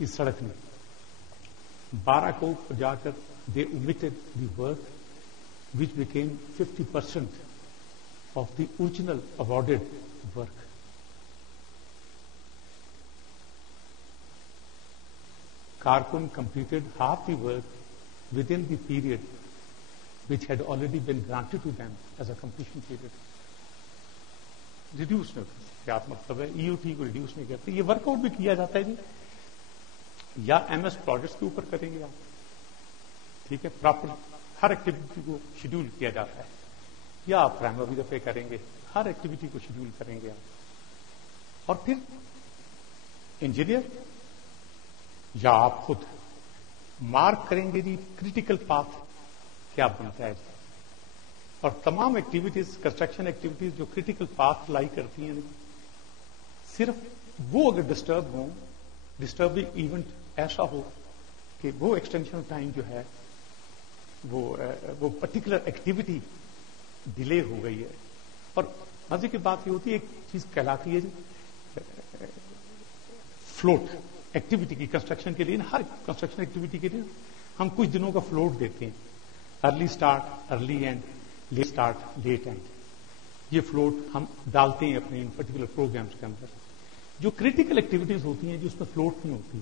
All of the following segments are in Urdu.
اس سڑک نے 12 کو جا کر they omitted the work which became 50% of the original awarded work. Karkun completed half the work within the period which had already been granted to them as a completion period. Reduce نہیں ہوتا. کیا مطلب ہے؟ ای او ٹی کو ریڈیوس نہیں کرتے. یہ ورک آؤٹ بھی کیا جاتا ہے جی. یا ایم ایس پروجیکٹس کے اوپر کریں گے آپ, ٹھیک ہے, پراپر ہر ایکٹیویٹی کو شیڈیول کیا جاتا ہے. یا آپ پرائمری دفعہ کریں گے, ہر ایکٹیویٹی کو شیڈیول کریں گے آپ. اور پھر انجینئر یا آپ خود مارک کریں گے جی کریٹیکل پاتھ کیا بنتا ہے جی. اور تمام ایکٹیویٹیز, کنسٹرکشن ایکٹیویٹیز جو کریٹیکل پاتھ لائی کرتی ہیں, صرف وہ اگر ڈسٹرب ہوں, ڈسٹربنگ ایونٹ ایسا ہو کہ وہ ایکسٹینشن ٹائم جو ہے وہ پرٹیکولر ایکٹیویٹی ڈیلے ہو گئی ہے. اور مزے کی بات یہ ہوتی ہے, ایک چیز کہلاتی ہے جی فلوٹ ایکٹیویٹی کی. کنسٹرکشن کے لیے, ہر کنسٹرکشن ایکٹیویٹی کے لیے ہم کچھ دنوں کا فلوٹ دیتے ہیں. Early start, early end, late start, late end. یہ فلوٹ ہم ڈالتے ہیں اپنے ان پرٹیکولر پروگرامس کے اندر. جو کریٹیکل ایکٹیویٹیز ہوتی ہیں جس میں فلوٹ نہیں ہوتی,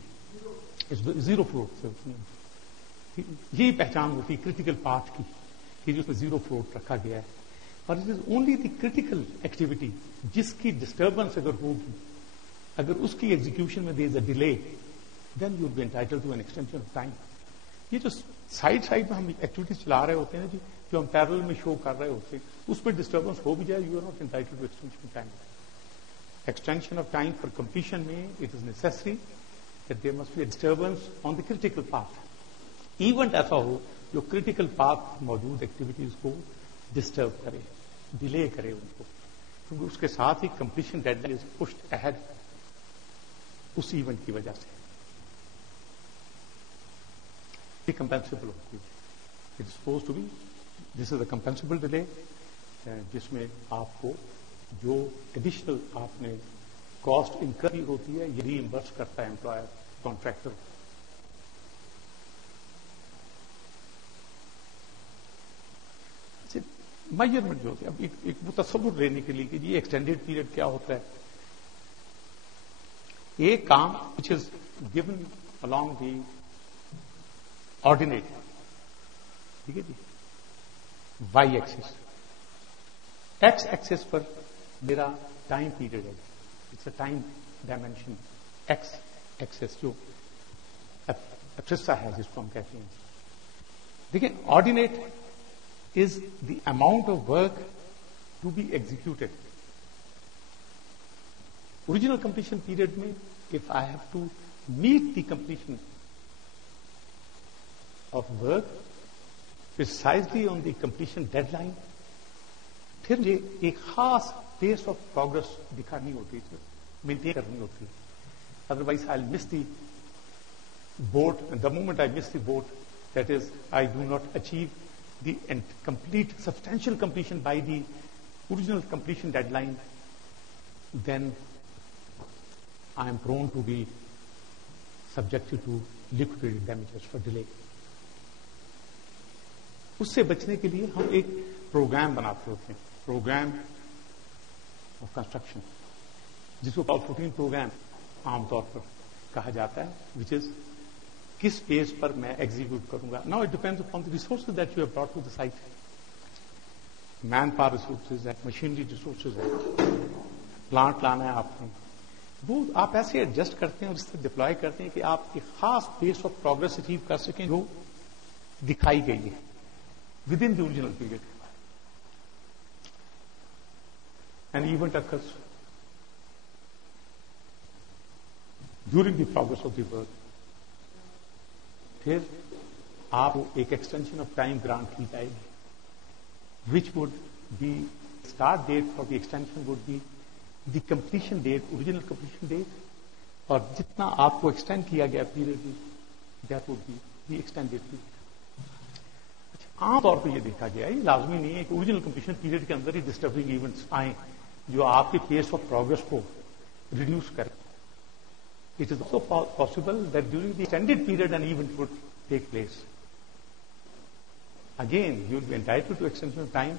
زیرو فلوٹ سے ہوتی ہیں, یہی پہچان ہوتی ہے کریٹیکل پاتھ کی کہ جس میں زیرو فلوٹ رکھا گیا ہے. اور it is only the critical activity جس کی ڈسٹربنس اگر ہوگی, اگر اس کی ایگزیکیوشن میں there is a delay, then you will be entitled to an extension of time. یہ جو سائڈ میں ہم ایکٹیویٹیز چلا رہے ہوتے ہیں جی, جو ہم پیرل میں شو کر رہے ہوتے ہیں, اس پہ ڈسٹربنس ہو بھی جائے, you are not entitled to extension time. Extension of time for completion میں it is necessary that there must be a disturbance on the critical path. Event ایسا ہو جو کریٹیکل پاتھ موجود ایکٹیویٹیز کو ڈسٹرب کرے, ڈیلے کرے ان کو, کیونکہ اس کے ساتھ ہی completion deadline is pushed ahead اس ایونٹ کی وجہ سے. یہ کمپینسیبل ہوتی ہے. It is supposed to be, this is a کمپینسیبل delay, جس میں آپ کو جو ایڈیشنل آپ نے کاسٹ انکر ہوتی ہے یہ ری ایمبرس کرتا ہے امپلائر کانٹریکٹر. میجرمنٹ جو ہوتی ہے, اب ایک وہ تصور لینے کے لیے کہ یہ ایکسٹینڈیڈ پیریڈ کیا ہوتا ہے. ایک کام which is given along the ordinate, ٹھیک ہے جی, وائی ایکسس, ایکس ایکسس پر میرا ٹائم پیریڈ ہے, it's a time dimension. X axis جو ایپسا ہے جس کو ہم کہتے ہیں, دیکھیں ordinate is the amount of work to be executed. Original completion period mein, if I have to meet the completion of work precisely on the completion deadline, پھر مجھے ایک خاص pace of progress دکھانی ہوتی ہے, maintain کرنی ہوتی ہے. Otherwise I'll miss the boat, and the moment I miss the boat, that is, I do not achieve the complete substantial completion by the original completion deadline, then I am prone to be subjected to liquidated damages for delay. اس سے بچنے کے لیے ہم ایک پروگرام بناتے ہوتے ہیں, پروگرام آف کنسٹرکشن, جس کو پاور 14 پروگرام عام طور پر کہا جاتا ہے, which is کس پیز پر میں ایگزیکیوٹ کروں گا. Now it depends upon the resources that you have brought to the site. Manpower resources ہے, مشینری ریسورسز ہے, پلانٹ لانا ہے آپ نے, وہ آپ ایسے ایڈجسٹ کرتے ہیں اور اس سے ڈپلوائے کرتے ہیں کہ آپ ایک خاص پیس آف پروگرس اچیو کر سکیں جو دکھائی گئی ہے with in the original period. And event occurs during the progress of the work. پھر آپ کو ایک ایکسٹینشن آف ٹائم گرانٹ کی جائے گی, which would be start date for the extension would be the completion date, original completion date, اور جتنا آپ کو ایکسٹینڈ کیا گیا period that would be the extended period. عام طور پہ یہ دیکھا گیا, یہ لازمی نہیں ہے کہ اوریجنل کمپلیشن پیریڈ کے اندر ہی ڈسٹربنگ ایونٹس آئیں جو آپ کے پیس آف پروگرس کو ریڈیوس کریں. It is also possible that during the extended period an event would take place. Again, you will be entitled to extension of time,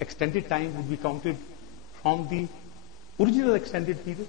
extended time would be counted from the original extended period.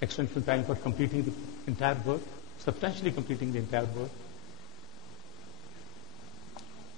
extension time for completing the entire work, substantially completing the entire work.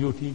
EOT,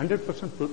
100%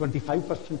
25%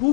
2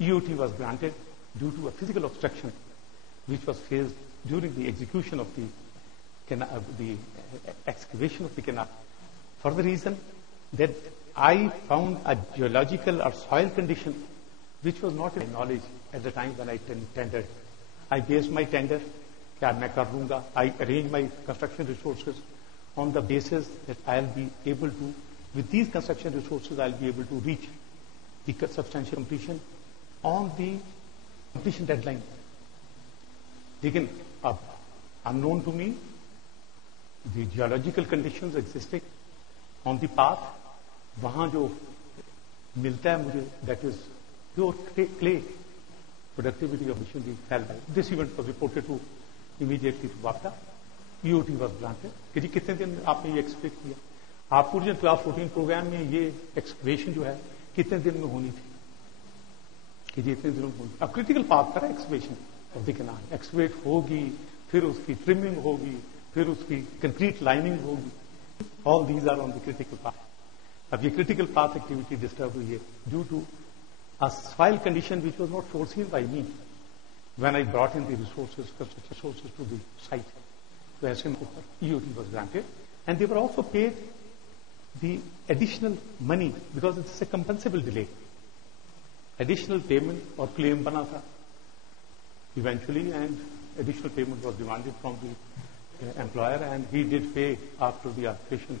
EOT was granted due to a physical obstruction which was faced during the execution of the excavation of the canal, for the reason that I found a geological or soil condition which was not in my knowledge at the time when I tendered. I based my tender کیا میں کر لوں گا. I arrange my construction resources on the basis that I'll be able to, with these construction resources, I'll be able to reach the substantial completion on the completion deadline. لیکن اب unknown to me, the geological conditions existing on the path, وہاں جو ملتا ہے مجھے, that is pure clay. Productivity of machinery fell by. This event was reported to immediately to WAPTA. EOT was granted. کہ جی کتنے دن آپ نے یہ ایکسپیکٹ کیا؟ آپ کو جو 12-14 پروگرام میں یہ ایکسکویشن جو ہے کتنے دن میں ہونی تھی کہ جی اتنے دنوں میں ہونی. اب کریٹیکل پارٹ پر excavation of the canal excavate ہوگی, پھر اس کی ٹرمنگ ہوگی, پھر اس کی کنکریٹ لائننگ ہوگی. All these are on the critical path. اب یہ کریٹیکل پاتھ ایکٹیویٹی ڈسٹرب ہوئی ہے due to a soil condition which was not foreseen by me when I brought in the resources to the site. So as EOT was granted, and they were also paid the additional money because it's a compensable delay. Additional payment or claim bana tha eventually, and additional payment was demanded from the employer, and he did pay after the arbitration